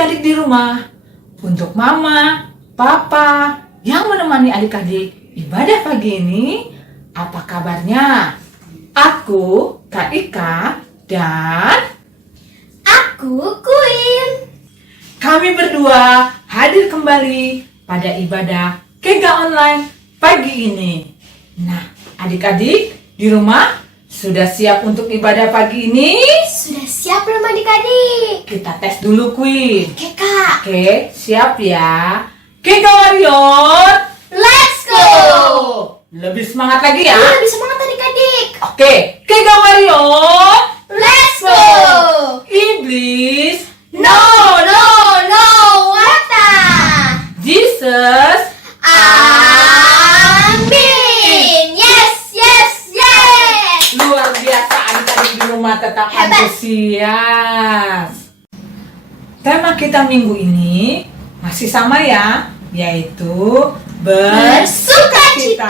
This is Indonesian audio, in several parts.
adik-adik di rumah, untuk mama, papa yang menemani adik-adik ibadah pagi ini, apa kabarnya? Aku, Kak Ika, dan aku Queen. kami berdua hadir kembali pada ibadah Kega Online pagi ini. Nah, adik-adik di rumah sudah siap untuk ibadah pagi ini? Sudah siap belum adik-adik? Kita tes dulu, Queen. Oke kak, Oke, siap ya. Kega Warrior, let's go! lebih semangat lagi ya. Lebih semangat adik-adik. Oke, Kega Warrior, Let's go! Iblis, No, no, no, Wata! Jesus, Amin! Yes, yes, yes! luar biasa adik-adik di rumah tetap Hebat. antusias. Tema kita minggu ini masih sama ya, yaitu bersukacita.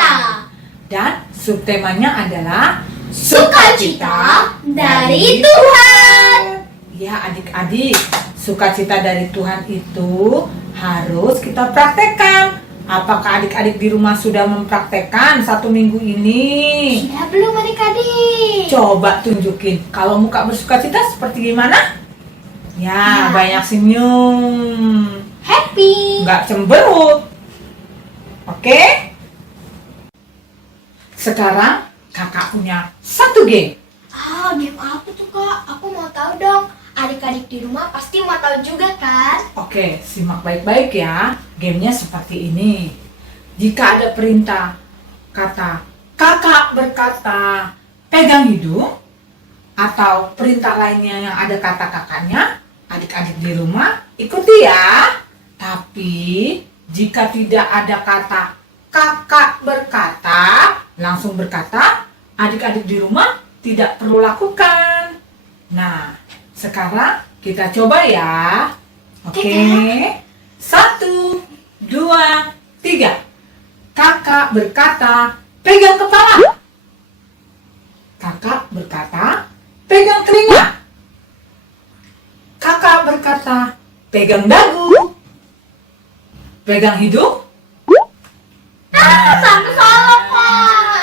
Dan subtemanya adalah Sukacita dari Tuhan. Ya adik-adik, sukacita dari Tuhan itu harus kita praktekkan. Apakah adik-adik di rumah sudah mempraktekkan satu minggu ini? Sudah belum adik-adik? Coba tunjukin, kalau muka bersukacita seperti gimana? Ya, Ya. banyak senyum, Happy. nggak cemberut. Oke? Sekarang kakak punya satu game. Game apa tuh kak? Aku mau tahu dong. Adik-adik di rumah pasti mau tahu juga kan? Oke, simak baik-baik ya. Gamenya seperti ini. Jika ada perintah kata kakak berkata pegang hidung, atau perintah lainnya yang ada kata kakaknya, adik-adik di rumah ikuti ya. Tapi jika tidak ada kata kakak berkata, langsung berkata, adik-adik di rumah tidak perlu lakukan. Nah, sekarang kita coba ya. Oke. 1, 2, 3. Kakak berkata, pegang kepala. Kakak berkata, pegang telinga. Kakak berkata, pegang dagu. Pegang hidung. Sampai salah kak.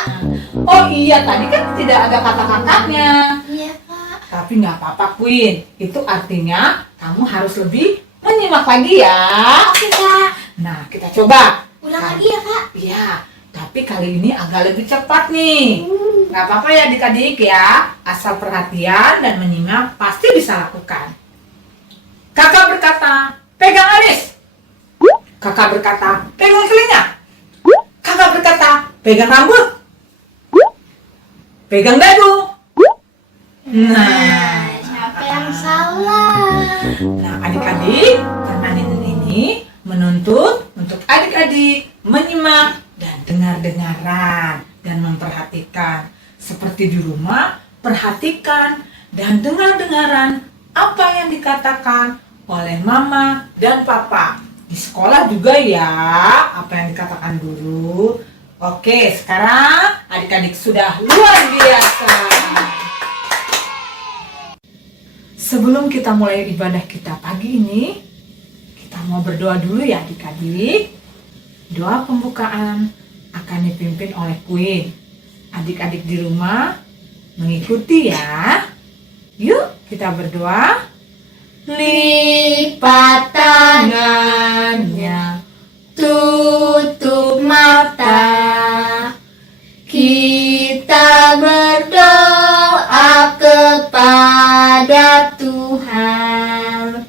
Oh iya, tadi kan tidak ada kata kakaknya. Iya kak. Tapi nggak apa-apa, Queen. Itu artinya kamu harus lebih menyimak lagi ya. Oke kak. Nah, kita coba. Ulang lagi ya kak. Iya, tapi kali ini agak lebih cepat nih. Nggak apa-apa ya adik-adik ya. Asal perhatian dan menyimak pasti bisa lakukan. Kakak berkata, pegang alis. Kakak berkata, pegang telinga. Kakak berkata, pegang rambut. Pegang dagu. Nah, Siapa yang salah? Nah, adik-adik, permainan ini menuntut untuk adik-adik menyimak dan dengar-dengaran dan memperhatikan. Seperti di rumah, perhatikan dan dengar-dengaran apa yang dikatakan oleh mama dan papa. Di sekolah juga ya, apa yang dikatakan guru. Oke, sekarang adik-adik sudah luar biasa. Sebelum kita mulai ibadah kita pagi ini, kita mau berdoa dulu ya adik-adik. Doa pembukaan akan dipimpin oleh Queen. Adik-adik di rumah mengikuti ya. Yuk kita berdoa. Lipat tangannya, tutup mata. Kita berdoa kepada Tuhan.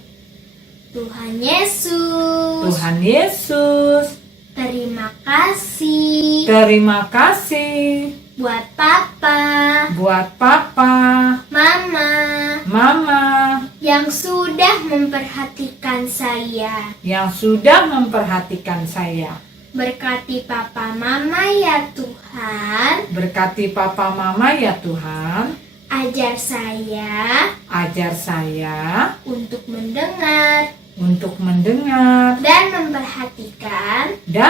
Tuhan Yesus. Tuhan Yesus, Terima kasih terima kasih buat papa, buat papa, mama mama yang sudah memperhatikan saya. yang sudah memperhatikan saya. Berkati papa mama ya Tuhan. Berkati papa mama ya Tuhan. Ajar saya Ajar saya untuk mendengar untuk mendengar dan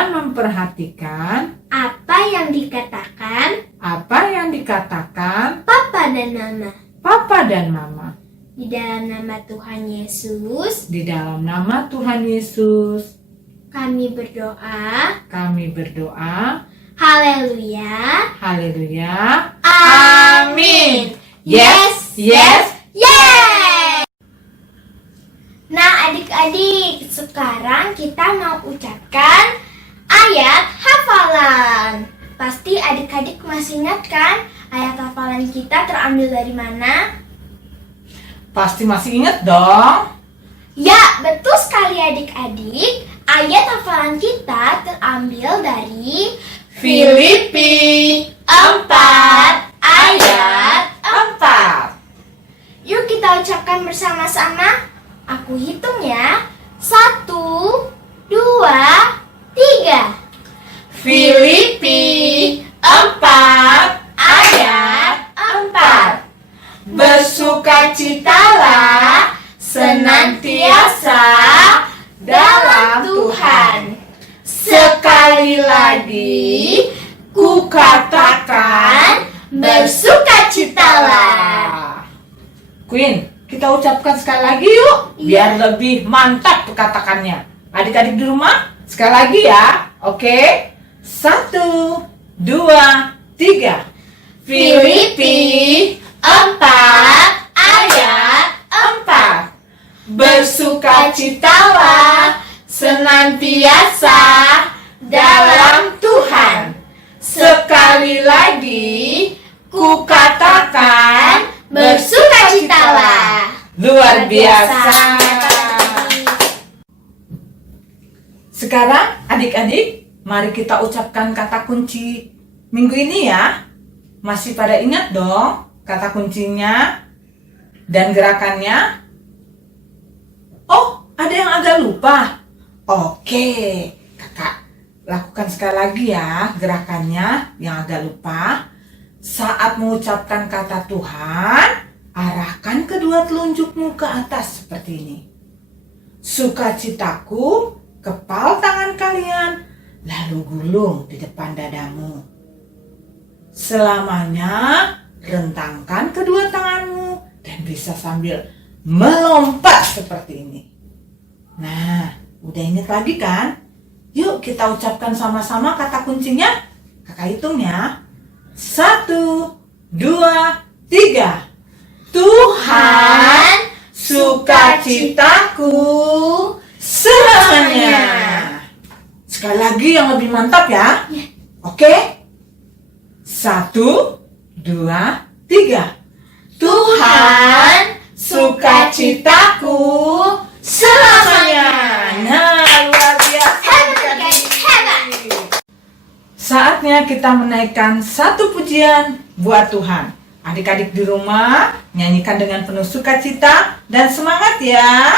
memperhatikan apa yang dikatakan apa yang dikatakan papa dan mama. papa dan mama. Di dalam nama Tuhan Yesus, Di dalam nama Tuhan Yesus, kami berdoa. kami berdoa. Haleluya. Haleluya. Amin. Yes, yes. Yeay! Nah, adik-adik, sekarang kita mau ucapkan ayat hafalan. Pasti adik-adik masih ingat kan ayat hafalan kita terambil dari mana? Pasti masih ingat dong. Ya, betul sekali adik-adik. Ayat hafalan kita terambil dari Filipi 4 ayat 4. Yuk kita ucapkan bersama-sama. Aku hitung ya. 1, 2, 3. Filipi 4 ayat 4. Bersukacitalah senantiasa dalam Tuhan. Sekali lagi ku katakan bersukacitalah. Queen, kita ucapkan sekali lagi yuk, biar lebih mantap katakannya. Adik-adik di rumah, sekali lagi ya. Oke? 1, 2, 3. Filipi 4 ayat 4. Bersukacitalah senantiasa dalam Tuhan. Sekali lagi ku katakan bersukacitalah. Luar biasa. Sekarang adik-adik, mari kita ucapkan kata kunci minggu ini ya. Masih pada ingat dong kata kuncinya dan gerakannya? Oh, ada yang agak lupa. Oke, kakak lakukan sekali lagi ya gerakannya yang agak lupa. Saat mengucapkan kata Tuhan, arahkan kedua telunjukmu ke atas seperti ini. Sukacitaku, kepal tangan kalian, lalu gulung di depan dadamu. Selamanya rentangkan kedua tanganmu dan bisa sambil melompat seperti ini. Nah, udah ingat lagi kan? Yuk kita ucapkan sama-sama kata kuncinya. Kakak hitung ya. 1, 2, 3. Tuhan sukacitaku selamanya. Sekali lagi yang lebih mantap ya. Oke? 1, 2, 3. Tuhan sukacitaku selamanya. Nah, luar biasa. Hebat. Saatnya kita menaikkan satu pujian buat Tuhan. Adik-adik di rumah, nyanyikan dengan penuh sukacita dan semangat ya.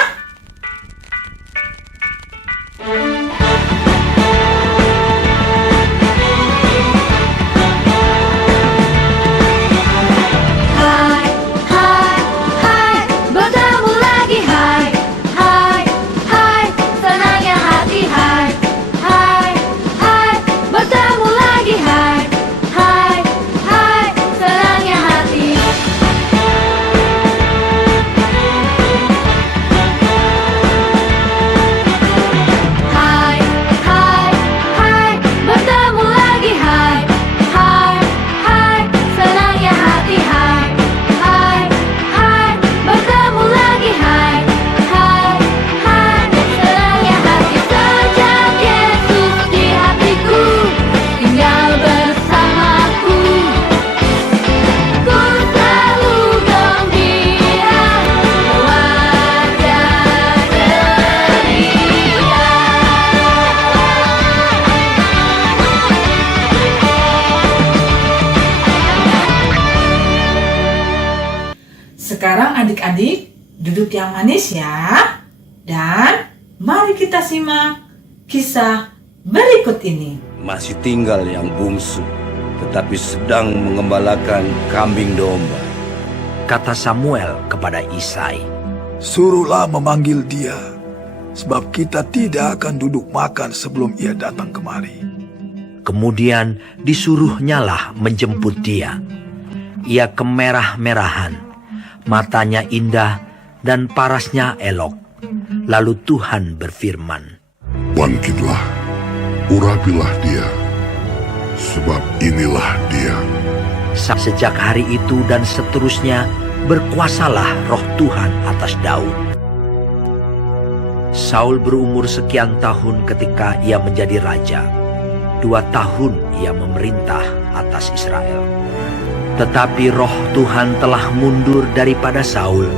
Sekarang adik-adik duduk yang manis ya. Dan mari kita simak kisah berikut ini. Masih tinggal yang bungsu, tetapi sedang mengembalakan kambing domba. Kata Samuel kepada Isai, Suruhlah memanggil dia, sebab kita tidak akan duduk makan sebelum ia datang kemari. kemudian disuruhnyalah menjemput dia. Ia kemerah-merahan, matanya indah dan parasnya elok. Lalu Tuhan berfirman, Bangkitlah, urapilah dia, sebab inilah dia. Sejak hari itu dan seterusnya berkuasalah roh Tuhan atas Daud. Saul berumur sekian tahun ketika ia menjadi raja. 2 tahun ia memerintah atas Israel. Tetapi roh Tuhan telah mundur daripada Saul,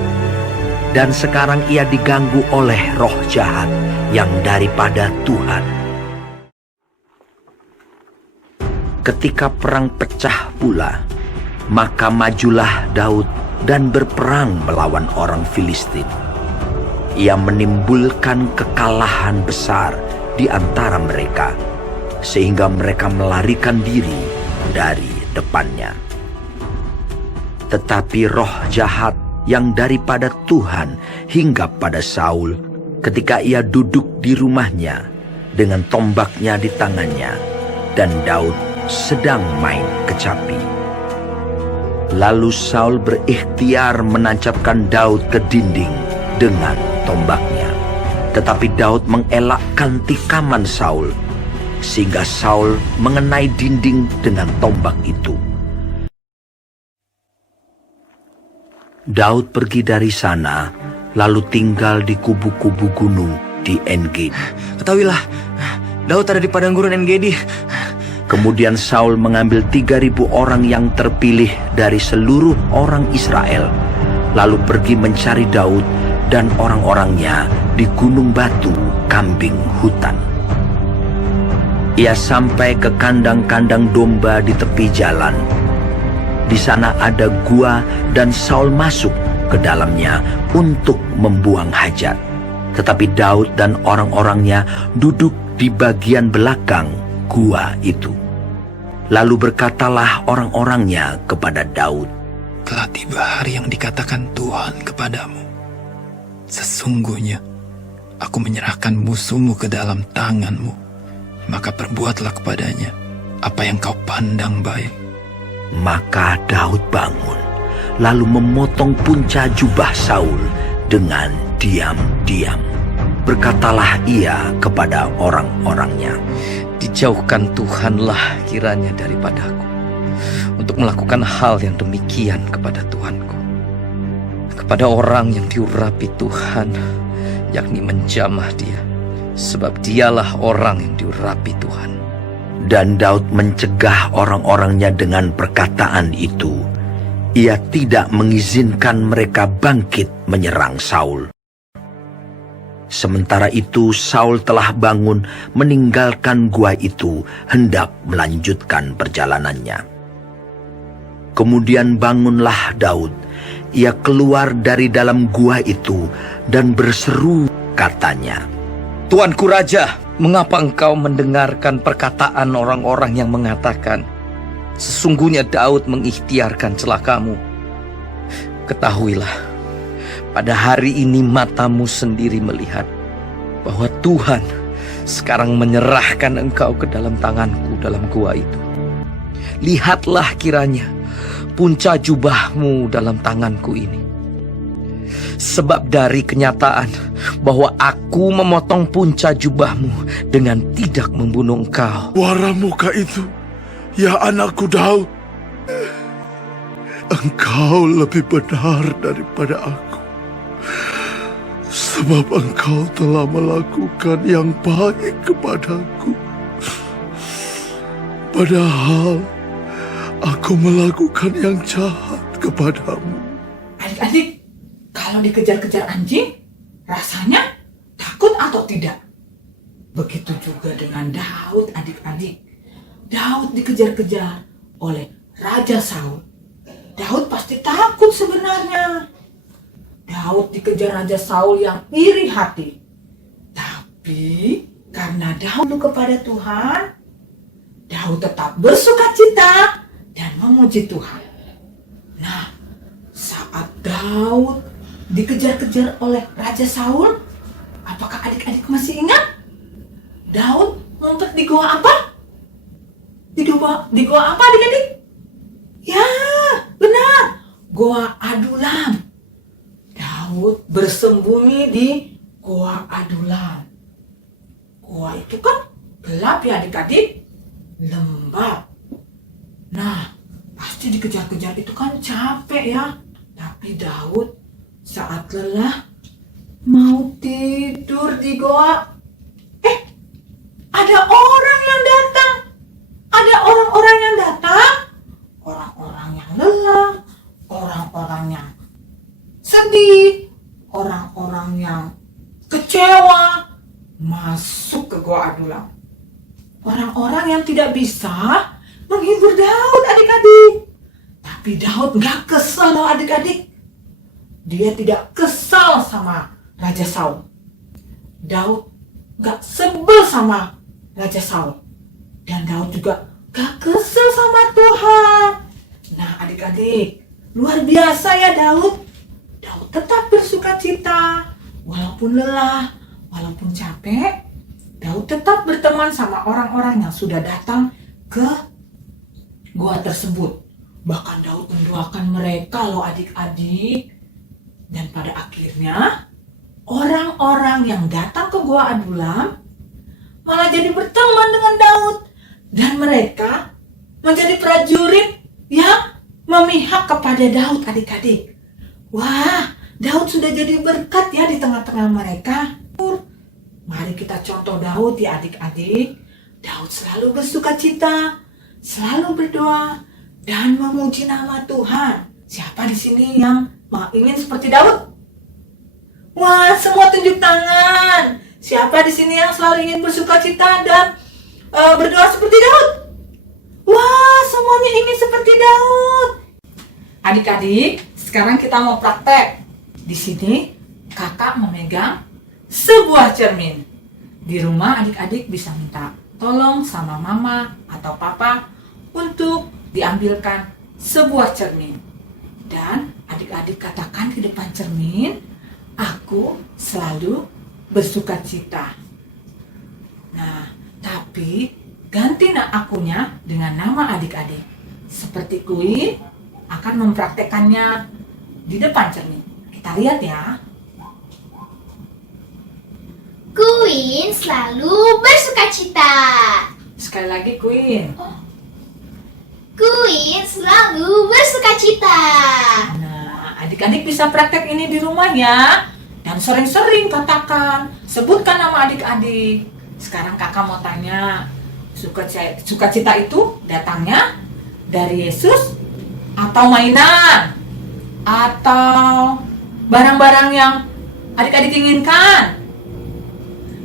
dan sekarang ia diganggu oleh roh jahat yang daripada Tuhan. Ketika perang pecah pula, maka majulah Daud dan berperang melawan orang Filistin. Ia menimbulkan kekalahan besar di antara mereka, sehingga mereka melarikan diri dari depannya. Tetapi roh jahat yang daripada Tuhan hinggap pada Saul ketika ia duduk di rumahnya dengan tombaknya di tangannya, dan Daud sedang main kecapi. Lalu Saul berikhtiar menancapkan Daud ke dinding dengan tombaknya. Tetapi Daud mengelakkan tikaman Saul, sehingga Saul mengenai dinding dengan tombak itu. Daud pergi dari sana, lalu tinggal di kubu-kubu gunung di En-Gedi. Ketahuilah, Daud ada di padang gurun En-Gedi. Kemudian Saul mengambil 3.000 orang yang terpilih dari seluruh orang Israel, lalu pergi mencari Daud dan orang-orangnya di gunung batu kambing hutan. Ia sampai ke kandang-kandang domba di tepi jalan. Di sana ada gua dan Saul masuk ke dalamnya untuk membuang hajat. Tetapi Daud dan orang-orangnya duduk di bagian belakang gua itu. Lalu berkatalah orang-orangnya kepada Daud, Telah tiba hari yang dikatakan Tuhan kepadamu. Sesungguhnya aku menyerahkan musuhmu ke dalam tanganmu. Maka perbuatlah kepadanya apa yang kau pandang baik. Maka Daud bangun, lalu memotong punca jubah Saul dengan diam-diam. Berkatalah ia kepada orang-orangnya, Dijauhkan Tuhanlah kiranya daripadaku untuk melakukan hal yang demikian kepada Tuhanku, kepada orang yang diurapi Tuhan, yakni menjamah dia, sebab dialah orang yang diurapi Tuhan. Dan Daud mencegah orang-orangnya dengan perkataan itu. Ia tidak mengizinkan mereka bangkit menyerang Saul. Sementara itu Saul telah bangun meninggalkan gua itu, hendak melanjutkan perjalanannya. Kemudian bangunlah Daud. Ia keluar dari dalam gua itu dan berseru, katanya, Tuanku Raja, mengapa engkau mendengarkan perkataan orang-orang yang mengatakan, sesungguhnya Daud mengikhtiarkan celakamu? Ketahuilah, pada hari ini matamu sendiri melihat bahwa Tuhan sekarang menyerahkan engkau ke dalam tanganku dalam gua itu. Lihatlah kiranya punca jubahmu dalam tanganku ini. Sebab dari kenyataan bahwa aku memotong punca jubahmu dengan tidak membunuh engkau. Warah muka itu, ya anakku Daud. Engkau lebih benar daripada aku. Sebab engkau telah melakukan yang baik kepadaku. Padahal aku melakukan yang jahat kepadamu. Adik-adik, kalau dikejar-kejar anjing, rasanya takut atau tidak? Begitu juga dengan Daud, adik-adik. Daud dikejar-kejar oleh Raja Saul. Daud pasti takut sebenarnya. Daud dikejar Raja Saul yang iri hati. Tapi karena Daud kepada Tuhan, Daud tetap bersukacita dan memuji Tuhan. Nah, saat Daud dikejar-kejar oleh Raja Saul, apakah adik-adik masih ingat? Daud ngumpet di goa apa? Di goa apa adik-adik? Ya, benar. Goa Adulam. Daud bersembunyi di Goa Adulam. Goa itu kan gelap ya adik-adik, lembab. Nah, pasti dikejar-kejar itu kan capek ya. Tapi Daud saat lelah mau tidur di goa. Ada orang yang datang. Ada orang-orang yang datang. Orang-orang yang lelah, orang-orang yang sedih, orang-orang yang kecewa masuk ke Goa Adulam. Orang-orang yang tidak bisa menghibur Daud adik-adik. Tapi Daud gak kesal loh adik-adik. Dia tidak kesal sama Raja Saul. Daud gak sebel sama Raja Saul. Dan Daud juga gak kesel sama Tuhan. Nah adik-adik, luar biasa ya Daud. Daud tetap bersuka cita. Walaupun lelah, walaupun capek, Daud tetap berteman sama orang-orang yang sudah datang ke goa tersebut. Bahkan Daud mendoakan mereka loh adik-adik. Dan pada akhirnya, orang-orang yang datang ke Goa Adulam malah jadi berteman dengan Daud. Dan mereka menjadi prajurit yang memihak kepada Daud adik-adik. Wah, Daud sudah jadi berkat ya di tengah-tengah mereka. Mari kita contoh Daud ya adik-adik. Daud selalu bersuka cita, selalu berdoa, dan memuji nama Tuhan. Siapa di sini yang ingin seperti Daud? Wah, semua tunjuk tangan. Siapa di sini yang selalu ingin bersuka cita dan berdoa seperti Daud? Wah, semuanya ingin seperti Daud. Adik-adik, sekarang kita mau praktek. Di sini kakak memegang sebuah cermin. Di rumah adik-adik bisa minta tolong sama mama atau papa untuk diambilkan sebuah cermin. Dan adik-adik katakan di depan cermin, aku selalu bersuka cita. Nah, tapi ganti akunya dengan nama adik-adik. Seperti Queen akan mempraktekannya di depan cermin. Kita lihat ya. Queen selalu bersuka cita. Sekali lagi Queen. Queen selalu bersuka cita. Nah, adik-adik bisa praktek ini di rumah ya. Dan sering-sering katakan, sebutkan nama adik-adik. Sekarang kakak mau tanya, sukacita itu datangnya dari Yesus atau mainan? Atau barang-barang yang adik-adik inginkan?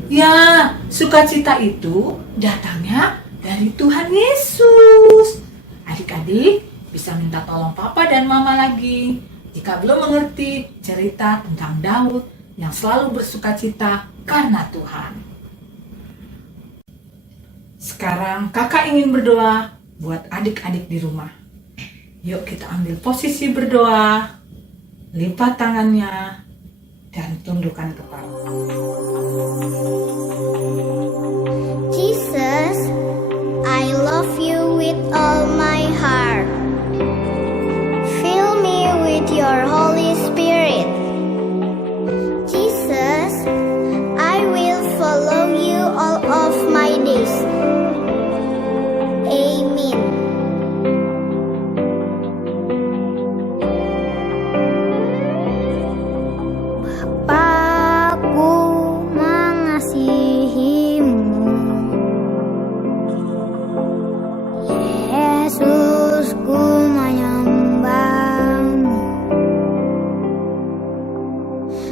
Ya, sukacita itu datangnya dari Tuhan Yesus. Adik-adik bisa minta tolong papa dan mama lagi jika belum mengerti cerita tentang Daud yang selalu bersuka cita karena Tuhan. Sekarang kakak ingin berdoa buat adik-adik di rumah. Yuk kita ambil posisi berdoa, lipat tangannya, dan tundukkan kepala. Jesus, I love you with all my heart. Fill me with your Holy Spirit. Jesus, I will follow you all of my days. Amen. Bapakku mengasihimu. Yesusku menyembahmu.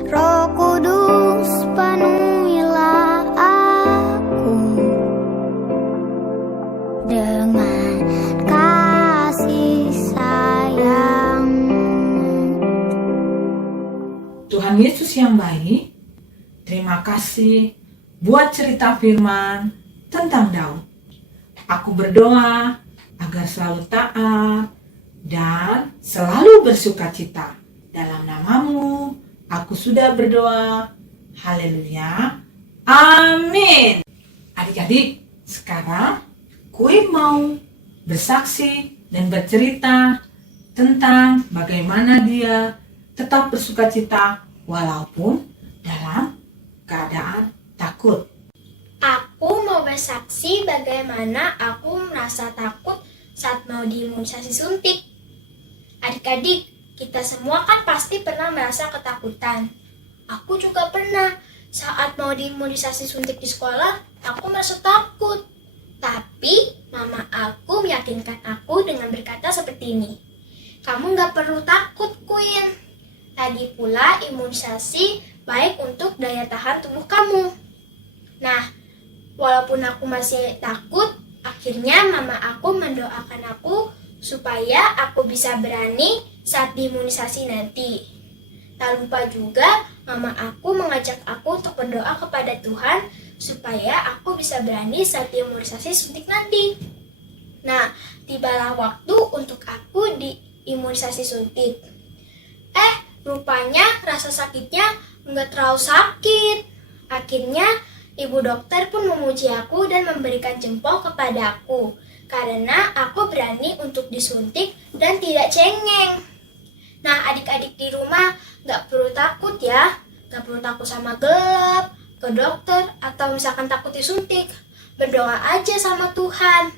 Roh Kudus penuhilah aku dengan kasih sayang. Tuhan Yesus yang baik, terima kasih buat cerita firman tentang Daud. Aku berdoa agar selalu taat dan selalu bersuka cita. Dalam namamu, aku sudah berdoa. Haleluya. Amin. Adik-adik, sekarang Queen mau bersaksi dan bercerita tentang bagaimana dia tetap bersuka cita walaupun dalam keadaan takut. Aku mau bersaksi bagaimana aku merasa takut saat mau diimunisasi suntik. Adik-adik, kita semua kan pasti pernah merasa ketakutan. Aku juga pernah. Saat mau diimunisasi suntik di sekolah, aku merasa takut. Tapi mama aku meyakinkan aku dengan berkata seperti ini. Kamu gak perlu takut, Queen. Lagi pula imunisasi baik untuk daya tahan tubuh kamu. Nah, walaupun aku masih takut, akhirnya mama aku mendoakan aku supaya aku bisa berani saat diimunisasi nanti. Tak lupa juga, mama aku mengajak aku untuk berdoa kepada Tuhan supaya aku bisa berani saat diimunisasi suntik nanti. Nah, tibalah waktu untuk aku diimunisasi suntik. Rupanya rasa sakitnya nggak terlalu sakit. Akhirnya, ibu dokter pun memuji aku dan memberikan jempol kepada aku karena aku berani untuk disuntik dan tidak cengeng. Nah, adik-adik di rumah gak perlu takut ya. Gak perlu takut sama gelap, ke dokter, atau misalkan takut disuntik. Berdoa aja sama Tuhan.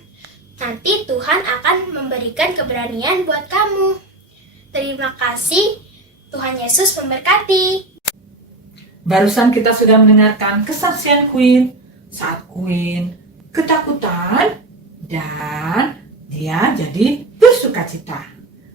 Nanti Tuhan akan memberikan keberanian buat kamu. Terima kasih. Tuhan Yesus memberkati. Barusan kita sudah mendengarkan kesaksian Queen saat Queen ketakutan dan dia jadi bersukacita.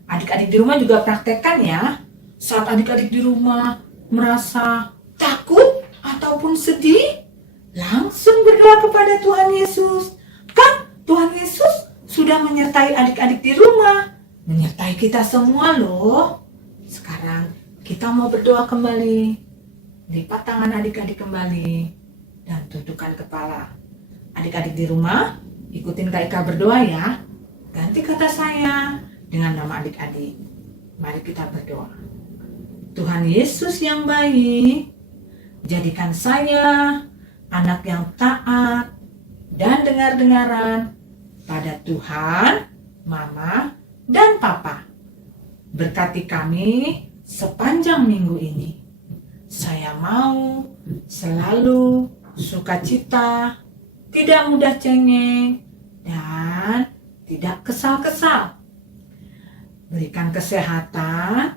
Adik-adik di rumah juga praktekkan ya. Saat adik-adik di rumah merasa takut ataupun sedih, langsung berdoa kepada Tuhan Yesus. Kan Tuhan Yesus sudah menyertai adik-adik di rumah, menyertai kita semua loh. Sekarang kita mau berdoa kembali. Lipat tangan adik-adik kembali dan tundukkan kepala. Adik-adik di rumah, ikutin Kak Ika berdoa ya. Ganti kata saya dengan nama adik-adik. Mari kita berdoa. Tuhan Yesus yang baik, jadikan saya anak yang taat dan dengar-dengaran pada Tuhan, Mama, dan Papa. Berkati kami sepanjang minggu ini. Saya mau selalu sukacita, tidak mudah cengeng, dan tidak kesal-kesal. Berikan kesehatan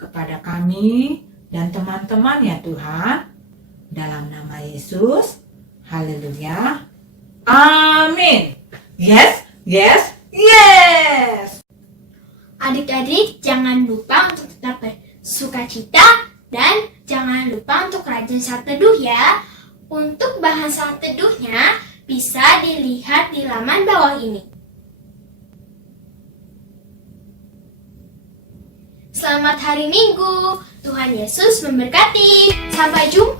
kepada kami dan teman-teman ya Tuhan. Dalam nama Yesus, haleluya, amin. Yes, yes, yes. Adik-adik, jangan lupa untuk tetap bersukacita dan jangan lupa untuk rajin saat teduh ya. Untuk bahan saat teduhnya bisa dilihat di laman bawah ini. Selamat hari Minggu. Tuhan Yesus memberkati. Sampai jumpa.